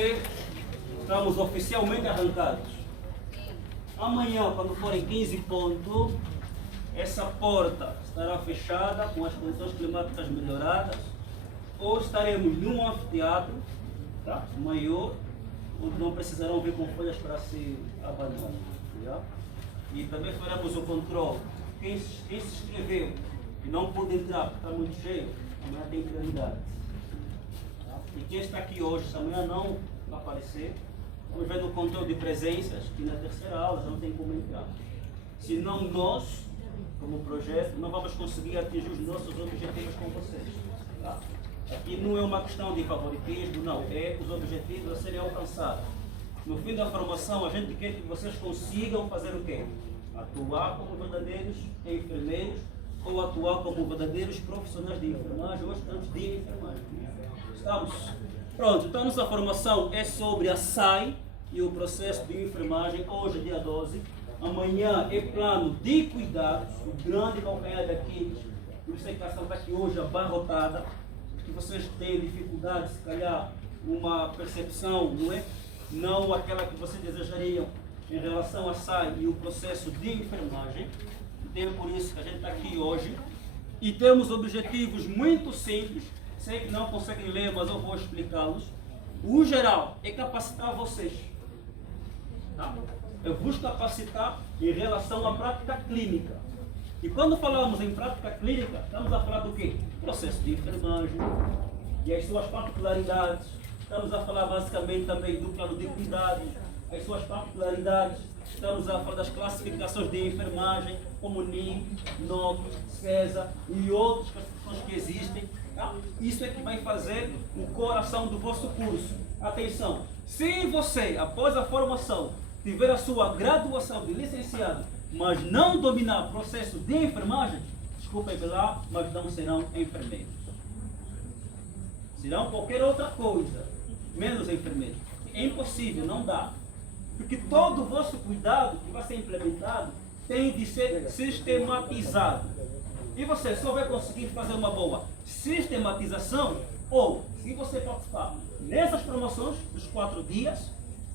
dizer, estamos oficialmente arrancados. Amanhã, quando forem 15 pontos, essa porta estará fechada com as condições climáticas melhoradas, ou estaremos num anfiteatro, tá, maior, onde não precisarão vir com folhas para se abanar. Já? E também faremos o controle. Quem se inscreveu e não pôde entrar porque está muito cheio, amanhã tem prioridade. Tá? E quem está aqui hoje, se amanhã não aparecer, vamos ver no controle de presenças, que na terceira aula já não tem como entrar. Senão nós, como projeto, não vamos conseguir atingir os nossos objetivos com vocês. Tá? Aqui não é uma questão de favoritismo, não, é os objetivos a serem alcançados. No fim da formação, a gente quer que vocês consigam fazer o quê? Atuar como verdadeiros enfermeiros ou atuar como verdadeiros profissionais de enfermagem ou estudantes de enfermagem. Estamos? Pronto, então nossa formação é sobre a SAI e o processo de enfermagem, hoje é dia 12. Amanhã é plano de cuidados, o grande calcanhar daqueles. Por isso é que a ação está aqui hoje abarrotada, que vocês têm dificuldade, se calhar, uma percepção, não é? Não aquela que vocês desejariam em relação à SAI e o processo de enfermagem. Então é por isso que a gente está aqui hoje. E temos objetivos muito simples. Sei que não conseguem ler, mas eu vou explicá-los. O geral é capacitar vocês. Tá? Eu vos capacitar em relação à prática clínica. E quando falamos em prática clínica, estamos a falar do quê? Processo de enfermagem e as suas particularidades. Estamos a falar basicamente também do plano de cuidados, as suas particularidades. Estamos a falar das classificações de enfermagem, como NIM, NOC, CESA e outras classificações que existem. Tá? Isso é que vai fazer o coração do vosso curso. Atenção, se você, após a formação, tiver a sua graduação de licenciado, mas não dominar o processo de enfermagem, desculpem lá, mas não serão enfermeiros. Serão qualquer outra coisa, menos enfermeiros. É impossível, não dá. Porque todo o vosso cuidado que vai ser implementado tem de ser sistematizado. E você só vai conseguir fazer uma boa sistematização ou se você participar nessas promoções dos 4 dias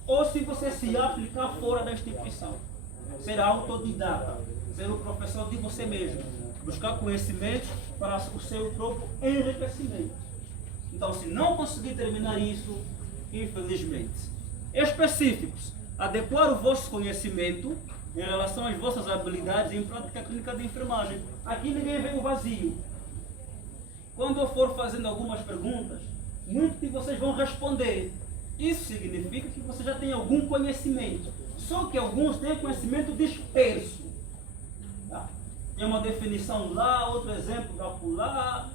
ou se você se aplicar fora da instituição. Será autodidata, ser o professor de você mesmo, buscar conhecimento para o seu próprio enriquecimento. Então, se não conseguir terminar isso, infelizmente. Específicos, adequar o vosso conhecimento em relação às vossas habilidades em prática clínica de enfermagem. Aqui ninguém vem o vazio. Quando eu for fazendo algumas perguntas, muitos de vocês vão responder. Isso significa que você já tem algum conhecimento. Só que alguns têm conhecimento disperso. Tá? Tem uma definição lá, outro exemplo lá por lá,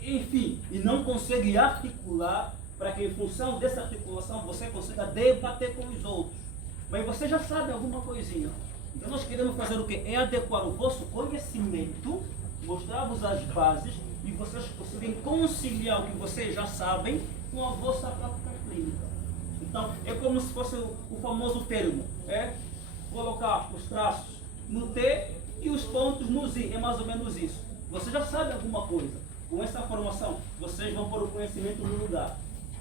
enfim, e não consegue articular para que em função dessa articulação você consiga debater com os outros. Mas você já sabe alguma coisinha. Então nós queremos fazer o quê? É adequar o vosso conhecimento, mostrar-vos as bases e vocês conseguirem conciliar o que vocês já sabem com a vossa prática clínica. Então é como se fosse o famoso termo, colocar os traços no T e os pontos no Z, é mais ou menos isso. Você já sabe alguma coisa. Com essa formação, vocês vão pôr o conhecimento no lugar.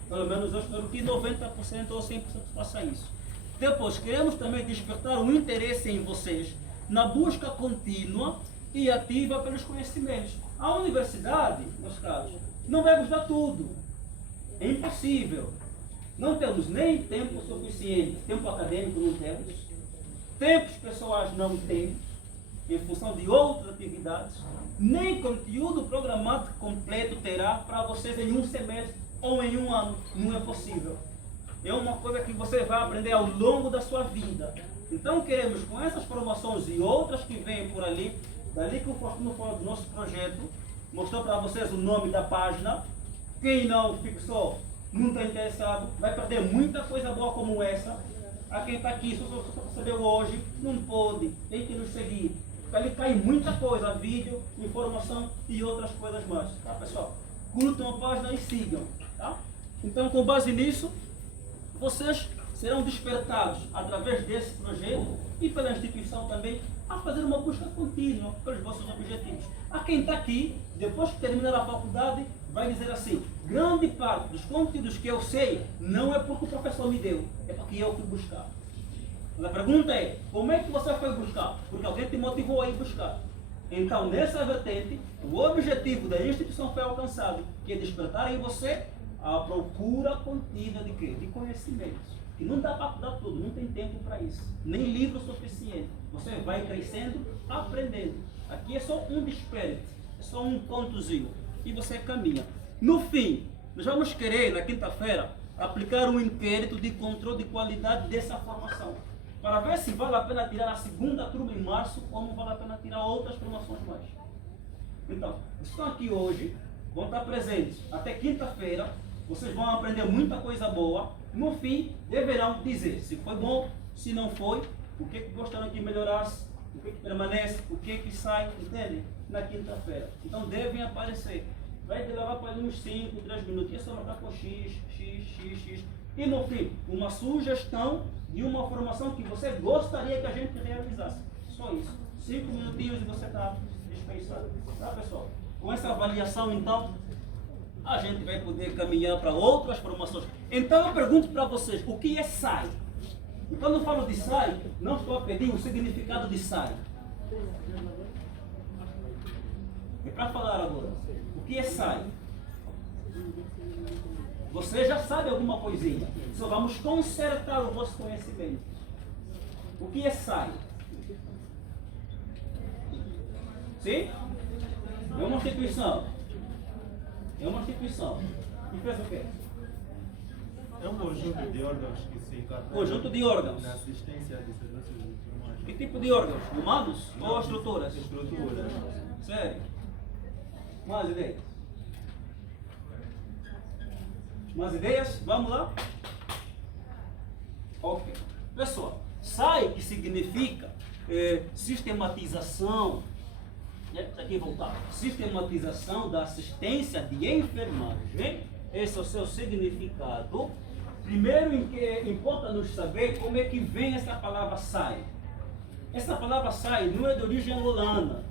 Pelo menos eu espero que 90% ou 100% faça isso. Depois, queremos também despertar o interesse em vocês na busca contínua e ativa pelos conhecimentos. A universidade, meus caros, não vai vos dar tudo. É impossível. Não temos nem tempo suficiente. Tempo acadêmico não temos. Tempos pessoais não temos, em função de outras atividades. Nem conteúdo programado completo terá para vocês em um semestre ou em um ano. Não é possível. É uma coisa que você vai aprender ao longo da sua vida. Então queremos, com essas promoções e outras que vêm por ali, dali que o Faustino falou do nosso projeto, mostrou para vocês o nome da página. Quem não fixou, não está interessado, vai perder muita coisa boa como essa. A quem está aqui, só percebeu hoje, não pode, tem que nos seguir. Porque ali cai muita coisa, vídeo, informação e outras coisas mais. Tá, pessoal? Curtam a página e sigam. Tá? Então, com base nisso, vocês serão despertados através desse projeto e pela instituição também a fazer uma busca contínua pelos vossos objetivos. A quem está aqui, depois que terminar a faculdade, vai dizer assim: grande parte dos conteúdos que eu sei não é porque o professor me deu, é porque eu fui buscar. Mas a pergunta é: como é que você foi buscar? Porque alguém te motivou a ir buscar. Então, nessa vertente, o objetivo da instituição foi alcançado, que é despertar em você a procura contínua de quê? De conhecimentos. Que não dá para dar tudo, não tem tempo para isso. Nem livro suficiente. Você vai crescendo, aprendendo. Aqui é só um disperite, é só um pontozinho. E você caminha. No fim, nós vamos querer, na quinta-feira, aplicar um inquérito de controle de qualidade dessa formação. Para ver se vale a pena tirar a segunda turma em março ou não vale a pena tirar outras formações mais. Então, estão aqui hoje, vão estar presentes até quinta-feira. Vocês vão aprender muita coisa boa. No fim, deverão dizer se foi bom, se não foi, o que gostaram que melhorasse, o que permanece, o que sai, entende? Na quinta-feira. Então devem aparecer. Vai levar para uns 5, 3 minutos. E é só marcar com X. E no fim, uma sugestão de uma formação que você gostaria que a gente realizasse. Só isso. 5 minutinhos e você está dispensado. Tá, pessoal? Com essa avaliação, então, a gente vai poder caminhar para outras formações. Então eu pergunto para vocês, o que é SAI? E quando eu falo de SAI, não estou a pedir o significado de SAI. É para falar agora. O que é SAI? Você já sabe alguma coisinha. Só vamos consertar o vosso conhecimento. O que é SAI? Sim? É uma instituição. É uma instituição. E fez o quê? É um conjunto de órgãos que se encarregam Conjunto de órgãos. na assistência de serviços de enfermagem. Que tipo de órgãos? Humanos ou estruturas? Estruturas. Sério? Mais ideias? Mais ideias? Vamos lá? Ok. Pessoal, SAI, que significa sistematização, aqui voltar, sistematização da assistência de enfermagem. Esse é o seu significado. Primeiro, importa-nos saber como é que vem essa palavra SAI. Essa palavra SAI não é de origem angolana,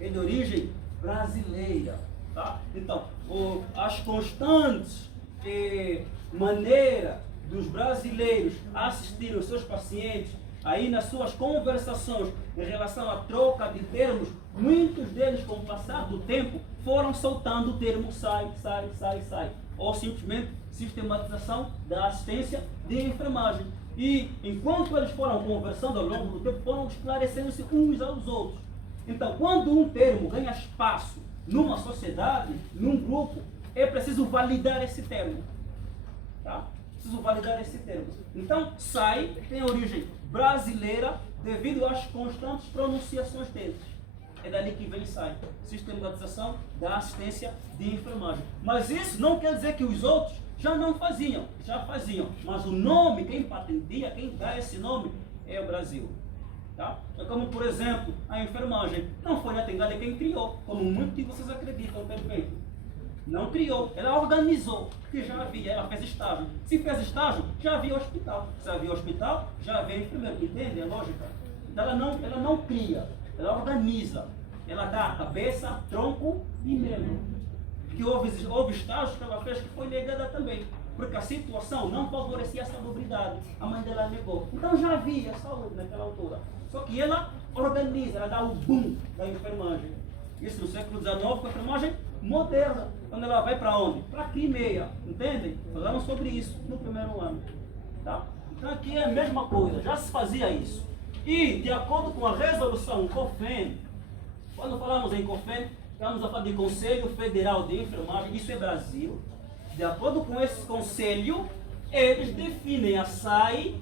é de origem brasileira. Tá? Então, as constantes maneira dos brasileiros assistirem os seus pacientes, aí nas suas conversações em relação à troca de termos, muitos deles, com o passar do tempo, foram soltando o termo SAI, ou simplesmente sistematização da assistência de enfermagem. E enquanto eles foram conversando ao longo do tempo, foram esclarecendo-se uns aos outros. Então, quando um termo ganha espaço numa sociedade, num grupo, é preciso validar esse termo. Tá? Preciso validar esse termo. Então, SAI tem origem brasileira devido às constantes pronunciações deles. É dali que vem SAI, sistematização da assistência de enfermagem. Mas isso não quer dizer que os outros já não faziam, já faziam. Mas o nome, quem patenteia, quem dá esse nome é o Brasil. Tá? É como, por exemplo, a enfermagem. Não foi a Tengali quem criou, como muitos de vocês acreditam ter feito. Não criou, ela organizou, porque já havia, ela fez estágio. Se fez estágio, já havia hospital. Se havia hospital, já havia enfermeiro. Entende a lógica? Então ela não cria, ela organiza. Ela dá cabeça, tronco e membro. Porque houve estágios que ela fez que foi negada também. Porque a situação não favorecia a salubridade. A mãe dela negou. Então já havia saúde naquela altura. Só que ela organiza, ela dá o boom da enfermagem. Isso no século XIX, com a enfermagem moderna. Quando ela vai para onde? Para a Crimeia. Entendem? Falamos sobre isso no primeiro ano. Tá? Então aqui é a mesma coisa. Já se fazia isso. E, de acordo com a resolução COFEN, quando falamos em COFEN, estamos a falar de Conselho Federal de Enfermagem. Isso é Brasil. De acordo com esse conselho, eles definem a SAI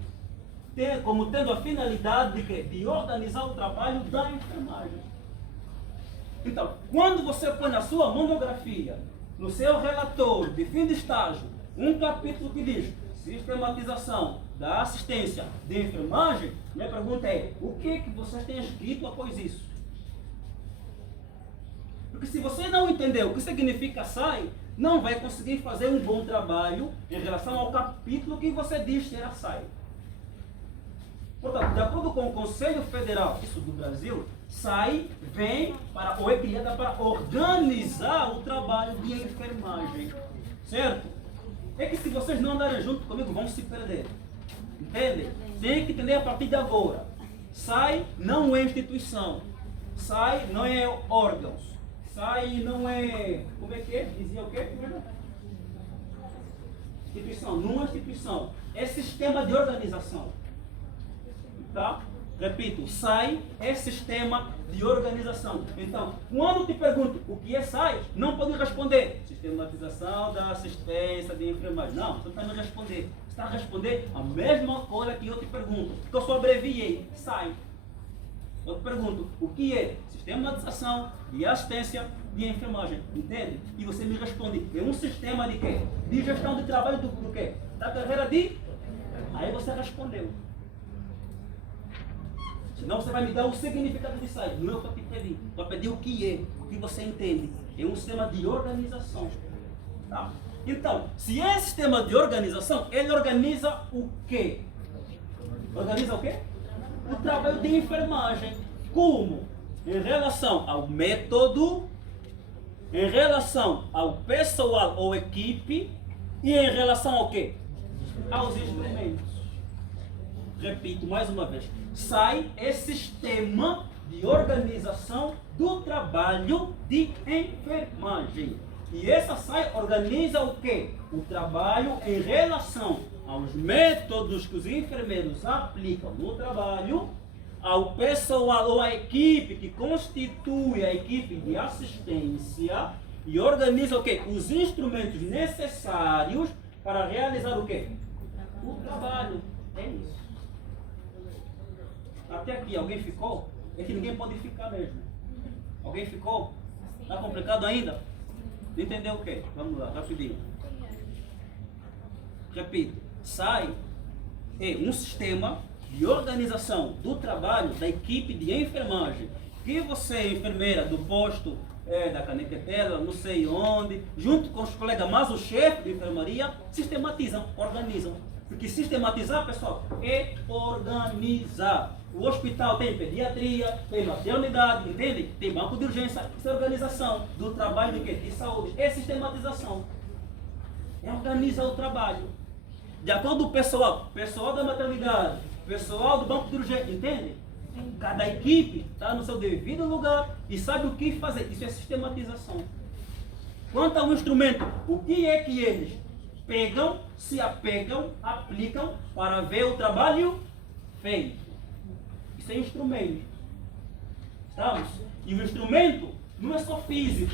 como tendo a finalidade de quê? De organizar o trabalho da enfermagem. Então, quando você põe na sua monografia, no seu relatório de fim de estágio, um capítulo que diz sistematização da assistência de enfermagem, minha pergunta é, o que vocês têm escrito após isso? Porque se você não entender o que significa SAI, não vai conseguir fazer um bom trabalho em relação ao capítulo que você diz ser a SAI. Portanto, de acordo com o Conselho Federal, isso do Brasil, SAI vem para, ou é criada para organizar o trabalho de enfermagem. Certo? É que se vocês não andarem junto comigo, vão se perder. Entende? Tem que entender a partir de agora. SAI não é instituição. SAI não é órgãos. SAI não é... Como é que é? Dizia o quê? Instituição. Não é instituição. É sistema de organização. Tá? Repito, SAI é sistema de organização. Então, quando te pergunto o que é SAI, não pode responder sistematização da assistência de enfermagem. Não, você não está a responder. Você está a responder a mesma coisa que eu te pergunto. Que eu só abreviei, SAI. Eu te pergunto o que é sistematização de assistência de enfermagem. Entende? E você me responde, é um sistema de quê? De gestão de trabalho do quê? Da carreira de... Aí você respondeu. Senão você vai me dar o significado de SAI. Não é o que eu te pedi. Eu pedi o que é, o que você entende. É um sistema de organização. Tá? Então, se é sistema de organização, ele organiza o quê? Organiza o quê? O trabalho de enfermagem. Como? Em relação ao método, em relação ao pessoal ou equipe e em relação ao quê? Aos instrumentos. Repito mais uma vez. SAI é sistema de organização do trabalho de enfermagem. E essa SAI organiza o quê? O trabalho em relação aos métodos que os enfermeiros aplicam no trabalho, ao pessoal ou à equipe que constitui a equipe de assistência e organiza o quê? Os instrumentos necessários para realizar o quê? O trabalho. É isso. Até aqui, alguém ficou? É que ninguém pode ficar mesmo. Alguém ficou? Está complicado ainda? Entendeu o quê? Vamos lá, rapidinho. Repito, SAI é um sistema de organização do trabalho da equipe de enfermagem. Que você, enfermeira do posto da Canequetela, não sei onde, junto com os colegas, mas o chefe de enfermaria, sistematizam, organizam. Porque sistematizar, pessoal, é organizar. O hospital tem pediatria, tem maternidade, entende? Tem banco de urgência. Isso é organização do trabalho de quê? De saúde. É sistematização. É organizar o trabalho. De acordo com o pessoal da maternidade, pessoal do banco de urgência, entende? Cada equipe está no seu devido lugar e sabe o que fazer. Isso é sistematização. Quanto ao instrumento, o que é que eles pegam, se apegam, aplicam para ver o trabalho feito? Isso é instrumento. Estamos? E o instrumento não é só físico.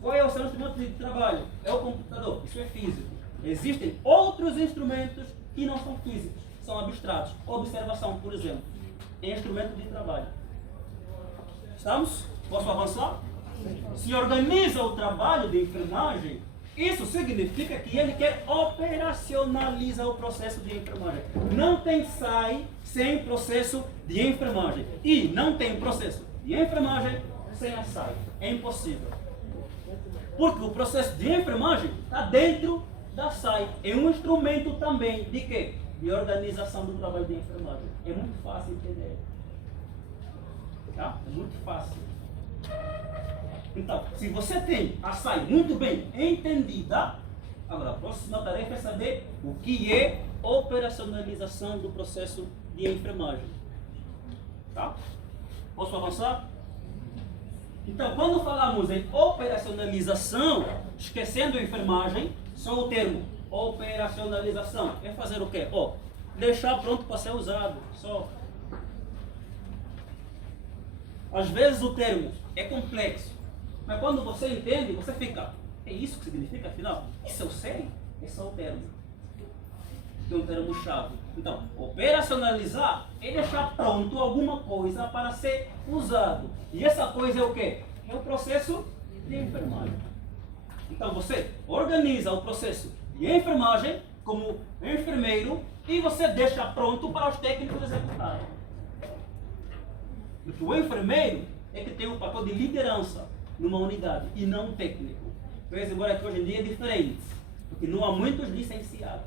Qual é o seu instrumento de trabalho? É o computador. Isso é físico. Existem outros instrumentos que não são físicos, são abstratos. Observação, por exemplo, é instrumento de trabalho. Estamos? Posso avançar? Se organiza o trabalho de enfermagem, isso significa que ele quer operacionalizar o processo de enfermagem. Não tem SAI sem processo de enfermagem. E não tem processo de enfermagem sem a SAI. É impossível. Porque o processo de enfermagem está dentro da SAI. É um instrumento também de quê? De organização do trabalho de enfermagem. É muito fácil entender. Tá? É muito fácil. Então, se você tem a SAI muito bem entendida, agora a próxima tarefa é saber o que é operacionalização do processo de enfermagem. Tá? Posso avançar? Então, quando falamos em operacionalização, esquecendo a enfermagem, só o termo operacionalização é fazer o quê? Deixar pronto para ser usado. Só. Às vezes o termo é complexo. Mas quando você entende, você fica, é isso que significa afinal? Isso eu sei? Esse é o termo. É um termo-chave. Então, operacionalizar é deixar pronto alguma coisa para ser usado. E essa coisa é o quê? É o processo de enfermagem. Então você organiza o processo de enfermagem como enfermeiro e você deixa pronto para os técnicos executarem. Porque o enfermeiro é que tem o papel de liderança numa unidade e não técnico. Mas agora que hoje em dia é diferente, porque não há muitos licenciados.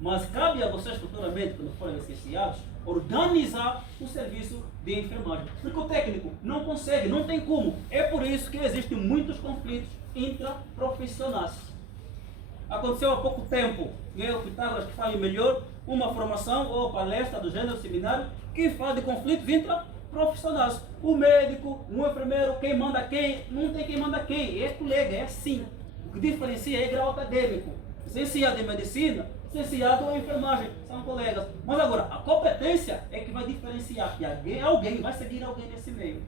Mas cabe a vocês futuramente, quando forem licenciados, organizar o serviço de enfermagem. Porque o técnico não consegue, não tem como. É por isso que existem muitos conflitos intraprofissionais. Aconteceu há pouco tempo, o Pitágoras que fale melhor, uma formação ou palestra do gênero seminário que fala de conflitos intraprofissionais. O médico, o enfermeiro, quem manda quem, não tem quem manda quem, é colega, é assim. O que diferencia é grau acadêmico. Licenciado em medicina, licenciado em enfermagem, são colegas. Mas agora, a competência é que vai diferenciar que alguém vai seguir alguém nesse meio.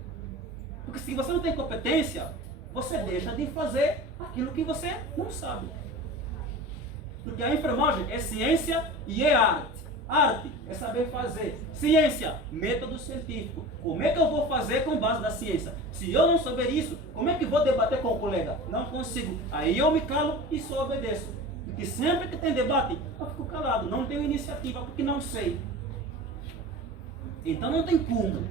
Porque se você não tem competência, você deixa de fazer aquilo que você não sabe. Porque a enfermagem é ciência e é arte. Arte é saber fazer. Ciência, método científico. Como é que eu vou fazer com base na ciência? Se eu não souber isso, como é que vou debater com o colega? Não consigo. Aí eu me calo e só obedeço. Porque sempre que tem debate, eu fico calado. Não tenho iniciativa porque não sei. Então não tem como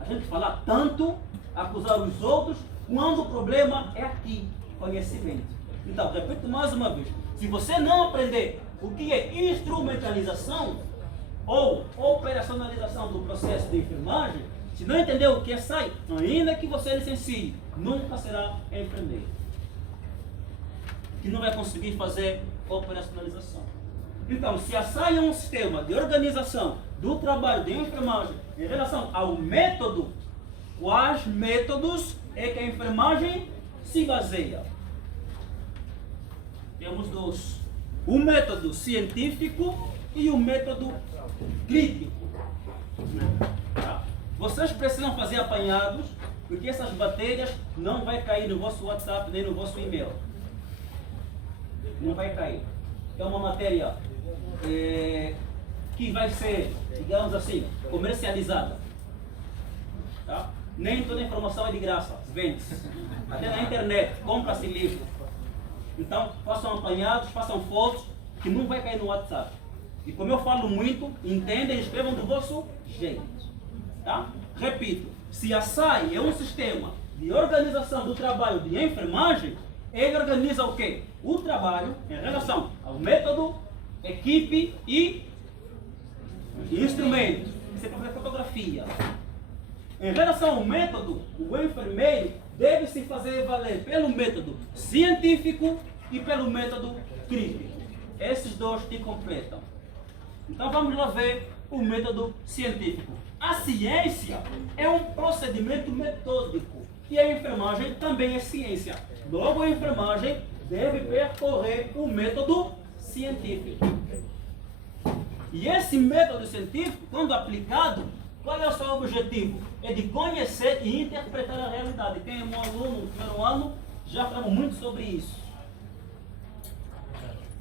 a gente falar tanto, acusar os outros, quando o problema é aqui, conhecimento. Então, repito mais uma vez. Se você não aprender o que é instrumentalização ou operacionalização do processo de enfermagem, se não entender o que é SAI, ainda que você licencie, nunca será enfermeiro. Que não vai conseguir fazer operacionalização. Então, se a SAI é um sistema de organização do trabalho de enfermagem em relação ao método, quais métodos é que a enfermagem se baseia? Temos dois. O método científico e o método crítico. Vocês precisam fazer apanhados, porque essas matérias não vai cair no vosso WhatsApp nem no vosso e-mail. Não vai cair. É uma matéria que vai ser, digamos assim, comercializada. Tá? Nem toda informação é de graça, vende-se. Até na internet, compra-se livro. Então, façam apanhados, façam fotos, que não vai cair no WhatsApp. E como eu falo muito, entendem e escrevam do vosso jeito. Tá? Repito, se a SAI é um sistema de organização do trabalho de enfermagem, ele organiza o quê? O trabalho em relação ao método, equipe e instrumento. Você pode fazer fotografia. Em relação ao método, o enfermeiro deve se fazer valer pelo método científico e pelo método crítico. Esses dois te completam. Então vamos lá ver o método científico. A ciência é um procedimento metódico e a enfermagem também é ciência. Logo, a enfermagem deve percorrer o método científico. E esse método científico, quando aplicado, qual é o seu objetivo? É de conhecer e interpretar a realidade. Quem é um aluno no primeiro ano, já falamos muito sobre isso.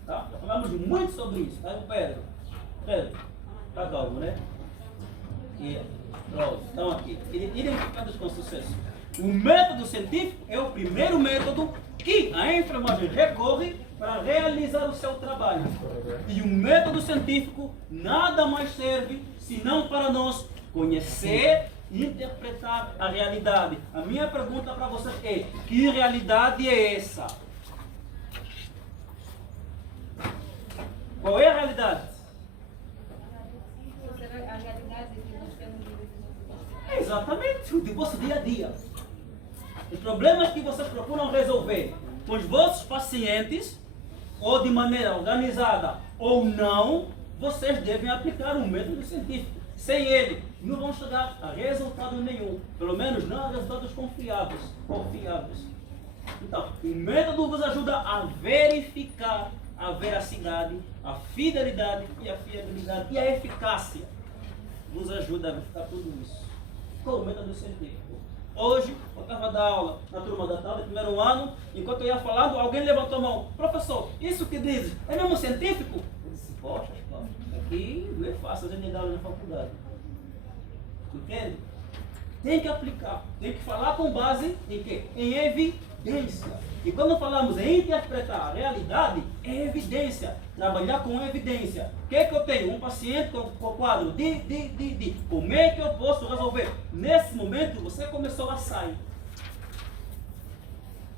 Tá? Já falamos muito sobre isso. Tá, Pedro? Pedro, tá calmo, né? E pronto, estão aqui. Identificados com sucesso. O método científico é o primeiro método que a enfermagem recorre para realizar o seu trabalho. E o método científico nada mais serve senão para nós conhecer e interpretar a realidade. A minha pergunta para vocês é: que realidade é essa? Qual é a realidade? A realidade que nós temos É exatamente o do vosso dia a dia. Os problemas que vocês procuram resolver com os vossos pacientes, ou de maneira organizada ou não, vocês devem aplicar um método científico. Sem ele, não vão chegar a resultado nenhum. Pelo menos não a resultados confiáveis. Então, o método vos ajuda a verificar a veracidade, a fidelidade e a fiabilidade e a eficácia. Vos ajuda a verificar tudo isso. Com o método científico. Hoje, eu estava dando aula na turma da tarde, primeiro ano, enquanto eu ia falando, alguém levantou a mão. Professor, isso que diz é mesmo científico? Eu disse, poxa, aqui não é fácil a gente dar aula na faculdade. Entende? Tem que aplicar, tem que falar com base em quê? Em evidência. E quando falamos em interpretar a realidade, é evidência. Trabalhar com evidência. O que é que eu tenho? Um paciente com quadro de. Como é que eu posso resolver? Nesse momento, você começou a sair.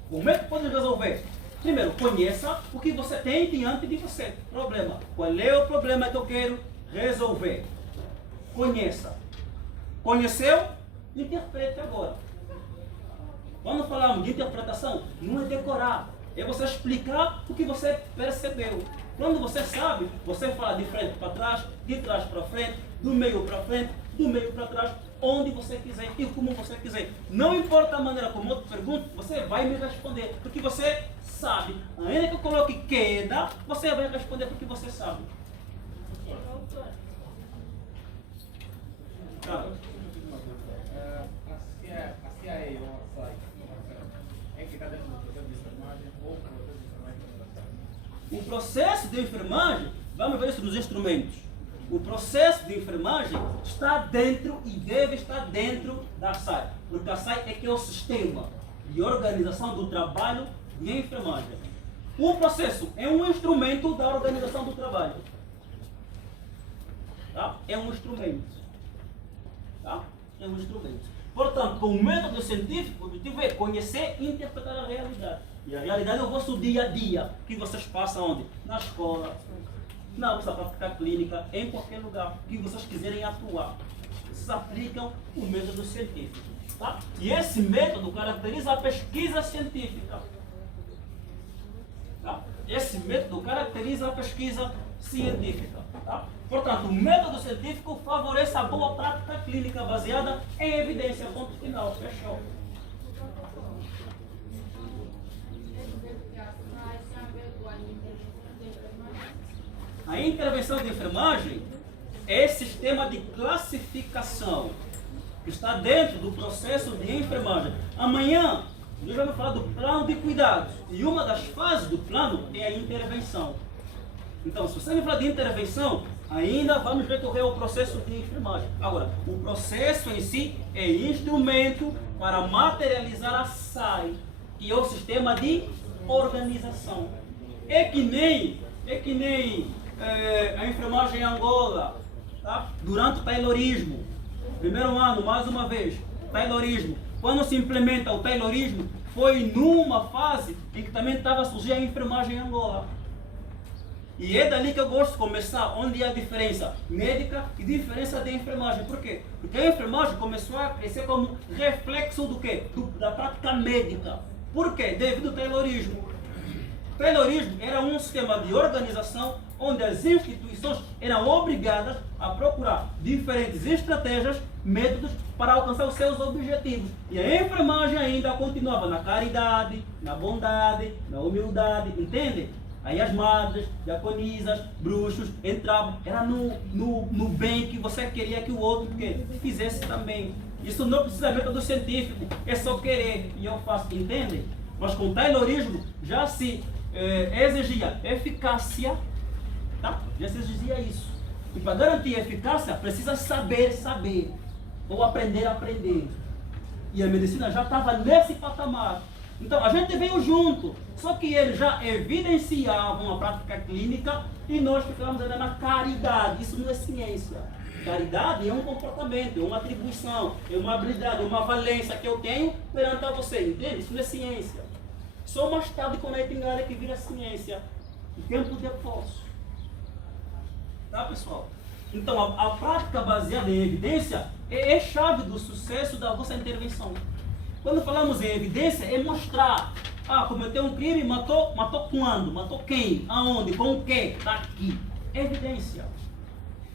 Como é que pode resolver? Primeiro, conheça o que você tem diante de você. Problema. Qual é o problema que eu quero resolver? Conheça. Conheceu? Interprete agora. Quando falamos de interpretação, não é decorar. É você explicar o que você percebeu. Quando você sabe, você fala de frente para trás, de trás para frente, do meio para frente, do meio para trás, onde você quiser e como você quiser. Não importa a maneira como eu te pergunto, você vai me responder, porque você sabe. Ainda que eu coloque queda, você vai responder porque você sabe. Tá. A CIA ou a SAI é que está dentro do processo de enfermagem ou o processo de enfermagem? O processo de enfermagem, vamos ver isso nos instrumentos. O processo de enfermagem está dentro e deve estar dentro da SAI. Porque a SAI é que é o sistema de organização do trabalho de enfermagem. O processo é um instrumento da organização do trabalho. Tá? É um instrumento. Tá? É um instrumento. Portanto, com o método científico, o objetivo é conhecer e interpretar a realidade. E a realidade é o vosso dia a dia, que vocês passam onde? Na escola, na vossa prática clínica, em qualquer lugar que vocês quiserem atuar. Vocês aplicam o método científico. Tá? E esse método caracteriza a pesquisa científica. Tá? Esse método caracteriza a pesquisa científica. Tá? Portanto, o método científico favorece a boa prática clínica baseada em evidência. Ponto final. Fechou. A intervenção de enfermagem é sistema de classificação que está dentro do processo de enfermagem. Amanhã nós vamos falar do plano de cuidados e uma das fases do plano é a intervenção. Então, se você me falar de intervenção, ainda vamos recorrer ao processo de enfermagem. Agora, o processo em si é instrumento para materializar a SAI, que é o sistema de organização. É que nem a enfermagem em Angola, tá? Durante o taylorismo, primeiro ano, mais uma vez, taylorismo. Quando se implementa o taylorismo, foi numa fase em que também estava a surgir a enfermagem em Angola. E é dali que eu gosto de começar, onde há diferença médica e diferença de enfermagem. Por quê? Porque a enfermagem começou a crescer como reflexo do quê? Da prática médica. Por quê? Devido ao taylorismo. O taylorismo era um sistema de organização onde as instituições eram obrigadas a procurar diferentes estratégias, métodos para alcançar os seus objetivos. E a enfermagem ainda continuava na caridade, na bondade, na humildade, entende? Aí as madres, diaconisas, bruxos entravam, era no bem que você queria que o outro fizesse também. Isso não precisa de método científico, é só querer e eu faço, entende? Mas com o taylorismo já se exigia eficácia, tá? Já se exigia isso. E para garantir a eficácia precisa saber, ou aprender. E a medicina já estava nesse patamar. Então a gente veio junto, só que eles já evidenciavam a prática clínica e nós ficamos ainda na caridade. Isso não é ciência. Caridade é um comportamento, é uma atribuição, é uma habilidade, é uma valência que eu tenho perante a você, entende? Isso não é ciência. Só mais tarde com a Nightingale que vira ciência, o tempo depois. Tá, pessoal? Então a prática baseada em evidência é chave do sucesso da vossa intervenção. Quando falamos em evidência, é mostrar. Cometeu um crime, matou quando? Matou quem? Aonde? Com o quê? Está aqui. Evidência.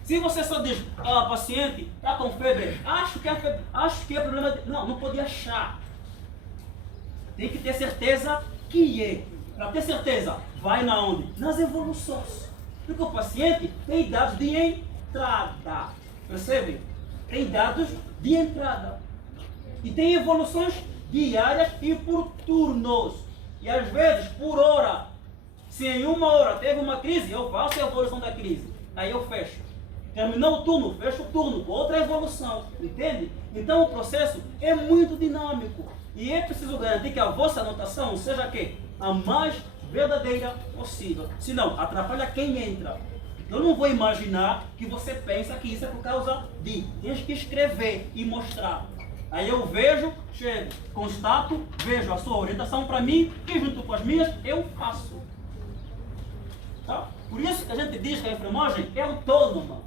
Se você só diz, paciente está com febre, acho que é problema de... Não pode achar. Tem que ter certeza que é. Para ter certeza, vai na onde? Nas evoluções. Porque o paciente tem dados de entrada. Percebem? Tem dados de entrada. E tem evoluções diárias e por turnos. E às vezes por hora. Se em uma hora teve uma crise, eu faço a evolução da crise. Aí eu fecho. Terminou o turno, fecho o turno. Outra evolução. Entende? Então o processo é muito dinâmico. E é preciso garantir que a vossa anotação seja a mais verdadeira possível. Senão, atrapalha quem entra. Eu não vou imaginar que você pensa que isso é por causa de. Tens que escrever e mostrar. Aí eu vejo, chego, constato, vejo a sua orientação para mim e junto com as minhas eu faço. Tá? Por isso que a gente diz que a enfermagem é autônoma.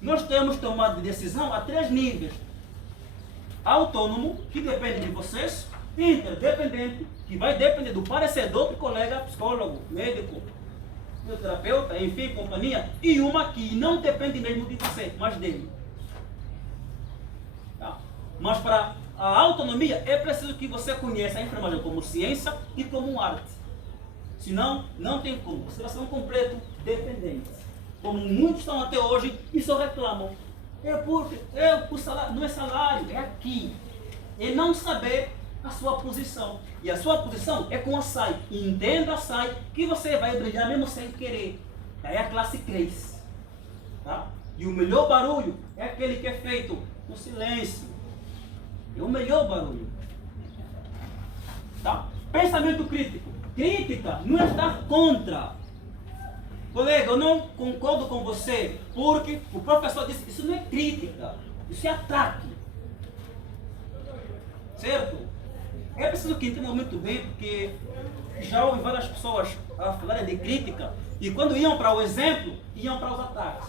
Nós temos tomado decisão a 3 níveis. Autônomo, que depende de vocês. Interdependente, que vai depender do parecer do outro colega, psicólogo, médico, fisioterapeuta, enfim, companhia. E uma que não depende mesmo de você, mas dele. Tá? Mas para a autonomia é preciso que você conheça a enfermagem como ciência e como arte. Senão, não tem como. Você vai ser um completo dependente. Como muitos estão até hoje e só reclamam. O salário, não é salário, é aqui. É não saber a sua posição. E a sua posição é com a SAI. Entenda a SAI que você vai brilhar mesmo sem querer. Aí a classe cresce. Tá? E o melhor barulho é aquele que é feito no silêncio. É o melhor barulho. Tá? Pensamento crítico. Crítica não é estar contra. Colega, eu não concordo com você, porque o professor disse, isso não é crítica, isso é ataque. Certo? É preciso que entendam muito bem, porque já ouvi várias pessoas a falarem de crítica, e quando iam para o exemplo, iam para os ataques.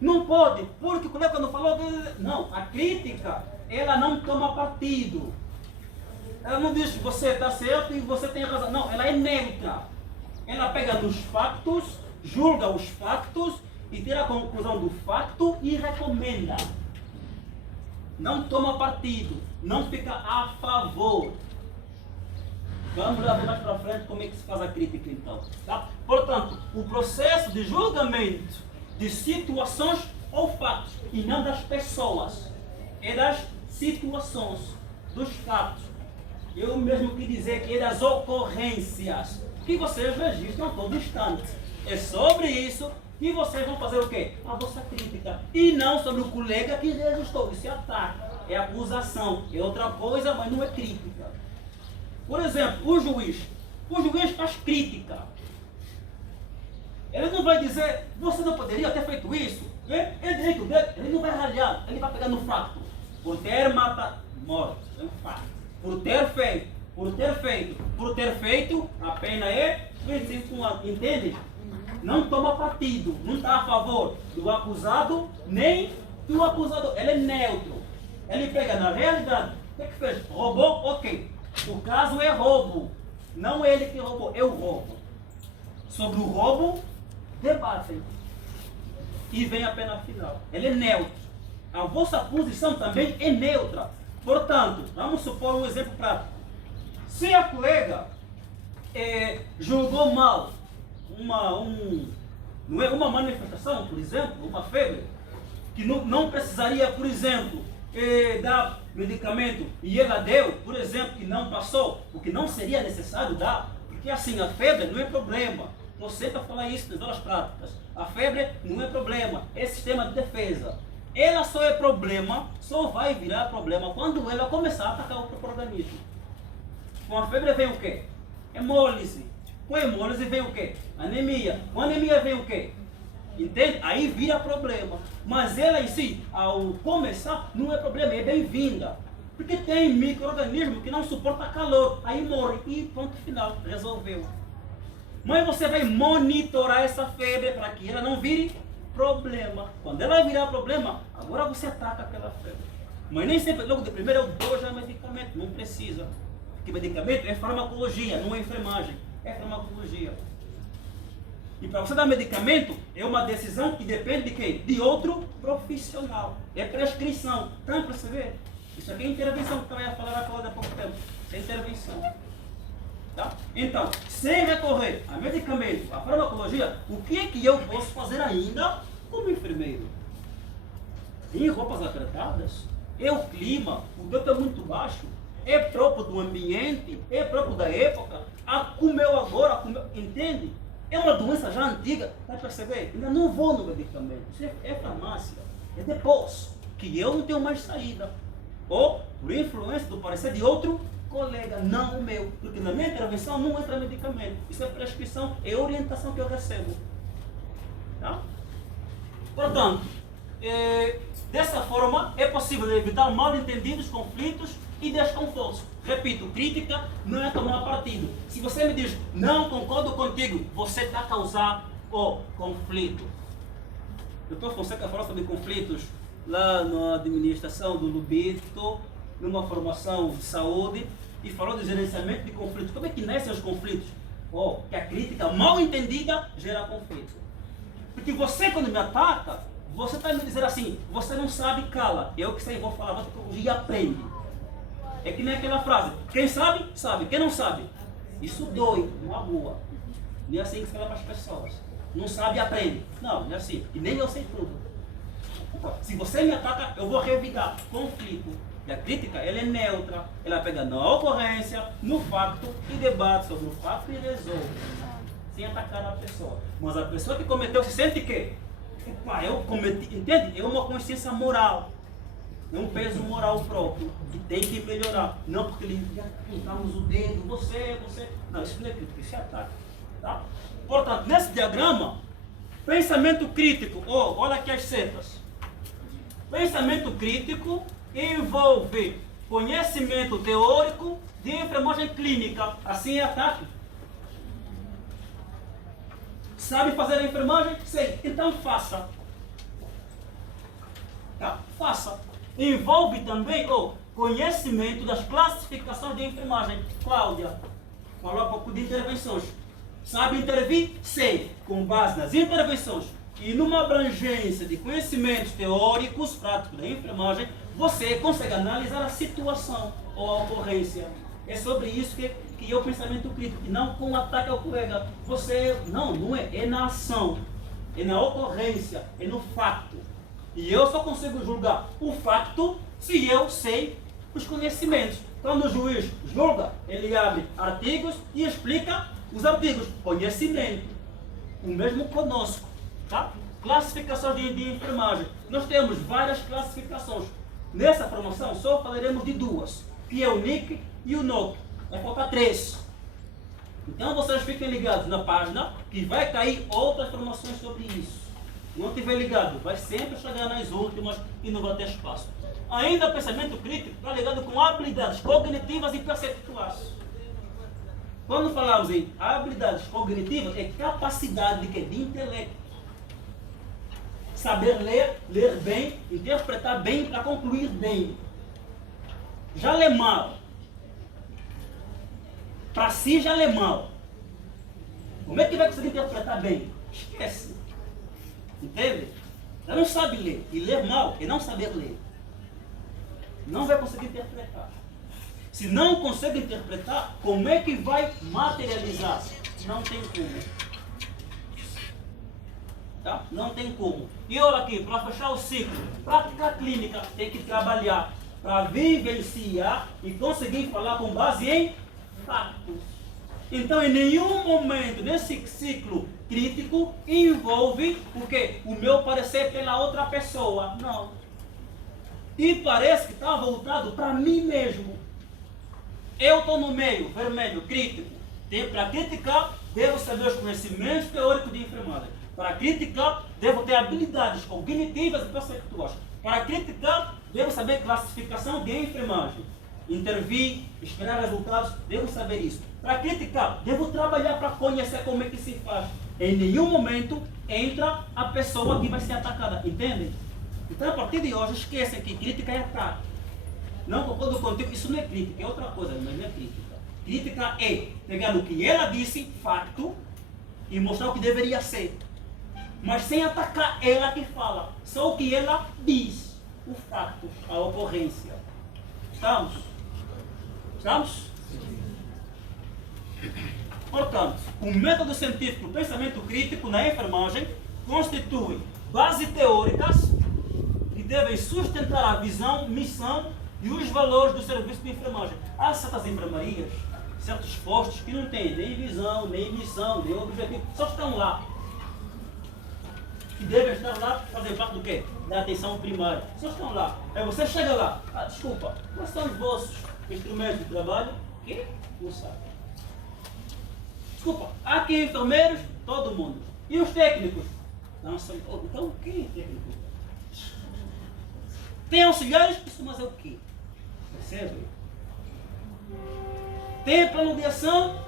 Não pode, porque o colega não falou... Não, a crítica, ela não toma partido. Ela não diz que você está certo e você tem razão. Não, ela é neutra. Ela pega nos factos, julga os factos e tira a conclusão do facto e recomenda. Não toma partido, não fica a favor. Vamos lá ver mais para frente como é que se faz a crítica então. Tá? Portanto, o processo de julgamento de situações ou fatos, e não das pessoas, é das situações, dos fatos. Eu mesmo que dizer que é das ocorrências que vocês registram a todo instante. É sobre isso que vocês vão fazer o quê? A vossa crítica. E não sobre o colega que registrou. Isso é ataque, é acusação, é outra coisa, mas não é crítica. Por exemplo, o juiz faz crítica. Ele não vai dizer, você não poderia ter feito isso. É direito dele, ele não vai ralhar, ele vai pegar no fato. Por ter matado, morto, é um fato. Por ter feito, a pena é 25 anos, entende? Não toma partido, não está a favor do acusado, nem do acusador. Ele é neutro. Ele pega na realidade, o que fez? Roubou? Ok. O caso é roubo. Não ele que roubou, é o roubo. Sobre o roubo, debatem. E vem a pena final. Ele é neutro. A vossa posição também é neutra. Portanto, vamos supor um exemplo prático. Se a colega julgou mal uma manifestação, por exemplo, uma febre, que não precisaria, por exemplo, dar medicamento e ela deu, por exemplo, que não passou, o que não seria necessário dar, porque assim a febre não é problema. Eu sempre falar isso nas aulas práticas. A febre não é problema, é sistema de defesa. Ela só é problema, só vai virar problema quando ela começar a atacar o próprio organismo. Com a febre vem o quê? Hemólise. Com hemólise vem o quê? Anemia. Com anemia vem o quê? Entende? Aí vira problema. Mas ela em si, ao começar, não é problema, é bem-vinda. Porque tem micro-organismo que não suporta calor. Aí morre. E ponto final. Resolveu. Mas você vai monitorar essa febre para que ela não vire problema. Quando ela virar problema, agora você ataca aquela febre. Mas nem sempre logo de primeiro eu dou já medicamento. Não precisa. Porque medicamento é farmacologia, não é enfermagem. É farmacologia. E para você dar medicamento, é uma decisão que depende de quem? De outro profissional. É prescrição. Então, para você ver, isso aqui é intervenção, que eu ia falar há pouco tempo. Isso é intervenção. Tá? Então, sem recorrer a medicamento, a farmacologia, o que é que eu posso fazer ainda como enfermeiro? Em roupas apertadas? É o clima, o tempo é muito baixo, é próprio do ambiente, é próprio da época, comeu agora, entende? É uma doença já antiga, vai perceber? Ainda não vou no medicamento, isso é farmácia, é depois, que eu não tenho mais saída. Ou por influência do parecer de outro colega, não o meu, porque na minha intervenção não entra medicamento, isso é prescrição, é orientação que eu recebo. Tá? Portanto, Dessa forma, é possível evitar mal-entendidos, conflitos e desconfortos. Repito, crítica não é tomar partido. Se você me diz, não concordo contigo, você está a causar o conflito. O Dr. Fonseca falou sobre conflitos lá na administração do Lubito, numa formação de saúde, e falou do gerenciamento de conflitos. Como é que nascem os conflitos? Que a crítica mal entendida gera conflito. Porque você, quando me ataca, você está me dizendo assim, você não sabe, cala. Eu que sei, vou falar, você corrigir e aprende. É que nem aquela frase, quem sabe, sabe. Quem não sabe, isso dói, uma boa. Não é assim que se fala para as pessoas. Não sabe, aprende. Não é assim. E nem eu sei tudo. Então, se você me ataca, eu vou revidar. Conflito. E a crítica, ela é neutra. Ela pega na ocorrência, no facto e debate sobre o facto e resolve. Sem atacar a pessoa. Mas a pessoa que cometeu se sente que, eu cometi, entende? É uma consciência moral. É um peso moral próprio que tem que melhorar. Não porque ele já apontamos o dedo, você. Não, isso não é crítica, isso é ataque. Tá? Portanto, nesse diagrama, pensamento crítico, olha aqui as setas. Pensamento crítico envolve conhecimento teórico de enfermagem clínica. Assim é ataque. Sabe fazer a enfermagem? Sei. Então faça. Tá? Faça. Envolve também o conhecimento das classificações de enfermagem. Cláudia falou há pouco de intervenções. Sabe intervir? Sei. Com base nas intervenções e numa abrangência de conhecimentos teóricos, práticos da enfermagem, você consegue analisar a situação ou a ocorrência. É sobre isso que é o pensamento crítico, e não com ataque ao colega. Não é. É na ação, é na ocorrência, é no facto. E eu só consigo julgar o facto se eu sei os conhecimentos. Quando o juiz julga, ele abre artigos e explica os artigos. Conhecimento. O mesmo conosco. Tá? Classificação de enfermagem. Nós temos várias classificações. Nessa formação só falaremos de duas, que é o NIC e o NOC. Vai faltar 3. Então vocês fiquem ligados na página que vai cair outras informações sobre isso. Não estiver ligado, vai sempre chegar nas últimas e não vai ter espaço. Ainda o pensamento crítico está ligado com habilidades cognitivas e perceptuais. Quando falamos em habilidades cognitivas, é capacidade de quê? De intelecto. Saber ler bem, interpretar bem para concluir bem. Já lê mal. Para si já lê mal. Como é que vai conseguir interpretar bem? Esquece. Entende? Ela não sabe ler. E ler mal é não saber ler. Não vai conseguir interpretar. Se não consegue interpretar, como é que vai materializar? Não tem como. Tá? Não tem como. E olha aqui, para fechar o ciclo, prática clínica tem que trabalhar para vivenciar e conseguir falar com base em fatos. Então, em nenhum momento nesse ciclo crítico envolve o quê? O meu parecer pela outra pessoa. Não. E parece que está voltado para mim mesmo. Eu estou no meio, vermelho, crítico. Para criticar, devo saber os conhecimentos teóricos de enfermagem. Para criticar, devo ter habilidades cognitivas e perceptuais. Para criticar, devo saber classificação de enfermagem. Intervir, esperar resultados, devo saber isso. Para criticar, devo trabalhar para conhecer como é que se faz. Em nenhum momento entra a pessoa que vai ser atacada, entendem? Então, a partir de hoje, esqueçam que crítica é ataque. Não concordo contigo, isso não é crítica, é outra coisa, mas não é crítica. Crítica é pegar o que ela disse, facto, e mostrar o que deveria ser. Mas sem atacar ela que fala, só o que ela diz, o fato, a ocorrência. Estamos? Estamos? Portanto, o método científico, o pensamento crítico na enfermagem constitui bases teóricas que devem sustentar a visão, missão e os valores do serviço de enfermagem. Há certas enfermarias, certos postos que não têm nem visão, nem missão, nem objetivo, só estão lá. Que devem estar lá para fazer parte do quê? Da atenção primária. Só estão lá. Aí você chega lá, desculpa, quais são os vossos instrumentos de trabalho? Que? Não sabe. Desculpa, há aqui enfermeiros, todo mundo. E os técnicos? Não são todos. Então quem é técnico? Tem auxiliares, isso mas é o quê? Percebe? Tem plano de ação,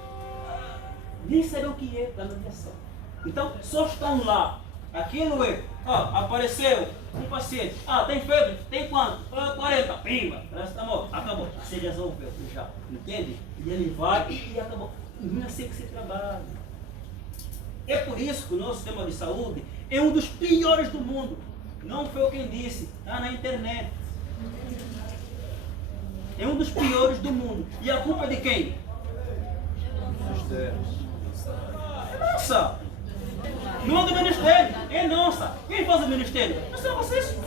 nem sabe o que é plano de ação. Então, só estão lá. Aquilo é, apareceu um paciente, tem febre, tem quanto? 40, pimba, paracetamol, acabou. Se resolveu já, entende? E ele vai e acabou. Não é assim que se trabalha. É por isso que o nosso sistema de saúde é um dos piores do mundo. Não foi eu quem disse, está na internet. É um dos piores do mundo. E a culpa é de quem? É nossa. Não é do ministério, é nossa. Quem faz o ministério? Não são vocês.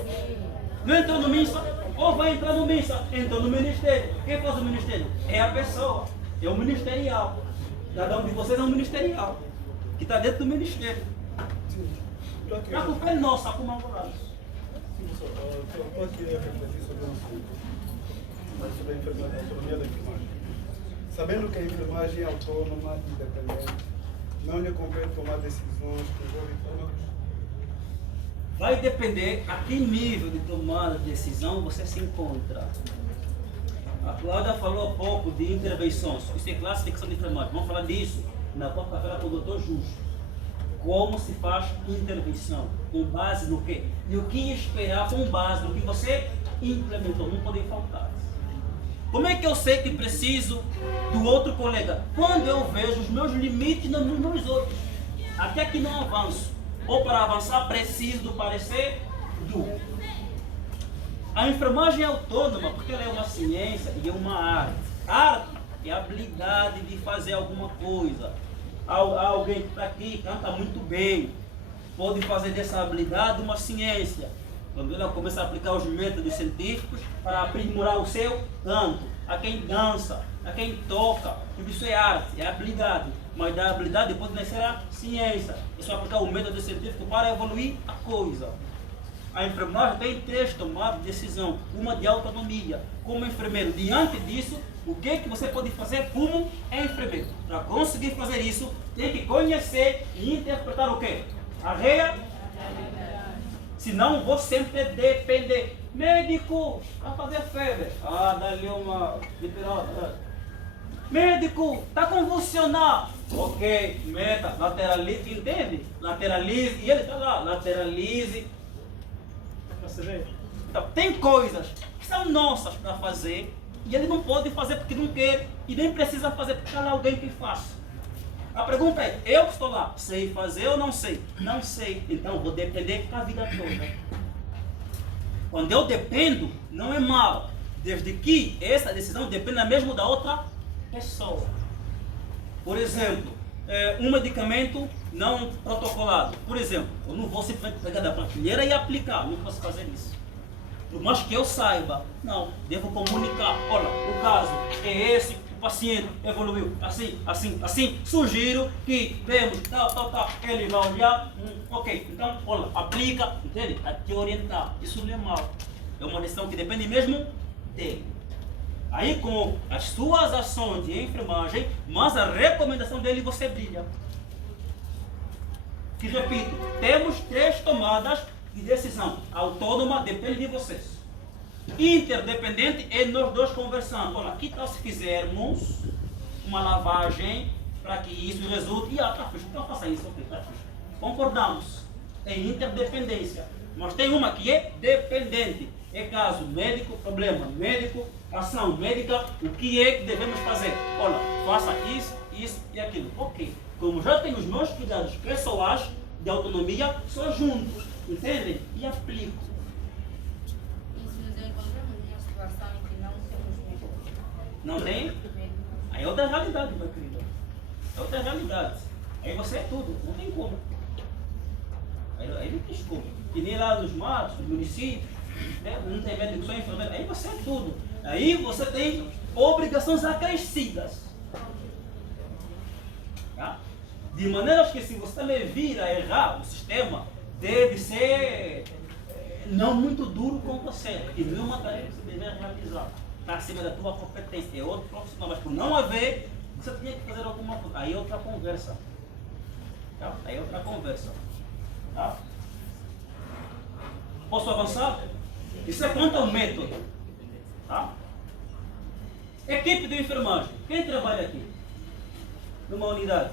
Não entrou no MINSA? Ou vai entrar no MINSA? Entrou no ministério. Quem faz o ministério? É a pessoa. É o ministerial. Cada um de vocês é um ministerial. Que está dentro do ministério. A culpa é nossa, como advogados. Estou aqui a refletir sobre sobre a autonomia da enfermagem. Sabendo que a enfermagem é autônoma e independente, não lhe compete tomar decisões que envolvem fármacos? Vai depender a que nível de tomada de decisão você se encontra. A Cláudia falou há pouco de intervenções. Isso é classificação de enfermagem. Vamos falar disso na quarta-feira com o Dr. Justo. Como se faz intervenção? Com base no quê? E o que esperar com base no que você implementou? Não pode faltar. Como é que eu sei que preciso do outro colega? Quando eu vejo os meus limites nos outros. Até que não avanço. Ou para avançar, preciso do parecer do. A enfermagem é autônoma porque ela é uma ciência e é uma arte. Arte é a habilidade de fazer alguma coisa. Alguém que está aqui canta muito bem. Pode fazer dessa habilidade uma ciência. Quando ela começa a aplicar os métodos científicos para aprimorar o seu canto. A quem dança, a quem toca, tudo isso é arte, é habilidade. Mas da habilidade pode nascer a ciência. É só aplicar o método científico para evoluir a coisa. A enfermagem tem 3 tomadas de decisão. Uma de autonomia. Como enfermeiro, diante disso, o que é que você pode fazer como enfermeiro? Para conseguir fazer isso, tem que conhecer e interpretar o quê? A realidade. Senão vou sempre depender. Médico, vai fazer febre. Dá-lhe uma dipirona. Médico, está convulsionado. Ok, meta, lateralize, entende? Lateralize, e ele está lá, lateralize. Então, tem coisas que são nossas para fazer e ele não pode fazer porque não quer e nem precisa fazer porque está lá alguém que faça. A pergunta é, eu que estou lá, sei fazer ou não sei? Não sei, então vou depender a vida toda. Quando eu dependo, não é mal, desde que essa decisão dependa mesmo da outra pessoa. Por exemplo, um medicamento não protocolado. Por exemplo, eu não vou simplesmente pegar da prateleira e aplicar, não posso fazer isso. Por mais que eu saiba, não, devo comunicar. Olha, o caso é esse, o paciente evoluiu assim, assim, assim. Sugiro que temos tal. Ele vai olhar, ok, então, olha, aplica, entende? A te orientar. Isso não é mal. É uma decisão que depende mesmo dele. Aí com as suas ações de enfermagem, mas a recomendação dele você brilha. Que repito, temos 3 tomadas de decisão. Autônoma depende de vocês. Interdependente é nós dois conversando. Olha, que tal se fizermos uma lavagem para que isso resulte? Tá fixe, então faça isso, ok, tá fixe. Concordamos. Tem interdependência. Mas tem uma que é dependente. É caso médico, problema médico, ação médica, o que é que devemos fazer? Olha, faça isso e aquilo. Ok. Como já tenho os meus cuidados pessoais de autonomia, só juntos, entendem? E aplico. Isso nos encontramos numa situação em que não temos médicos. Não tem? Aí é outra realidade, meu querido. É outra realidade. Aí você é tudo, não tem como. Aí não tem como. Que nem lá nos matos, nos municípios, né? Não tem médico, só enfermeiro. Aí você é tudo. Aí você tem obrigações acrescidas. Tá? De maneira que se você também vir a errar, o sistema deve ser não muito duro com você. E não é uma tarefa que você deve realizar. Está acima da tua competência. É outro profissional. Mas por não haver, você tinha que fazer alguma coisa. Aí é outra conversa. Tá? Aí é outra conversa. Tá? Posso avançar? Isso é quanto ao método. Tá? Equipe de enfermagem. Quem trabalha aqui? Numa unidade?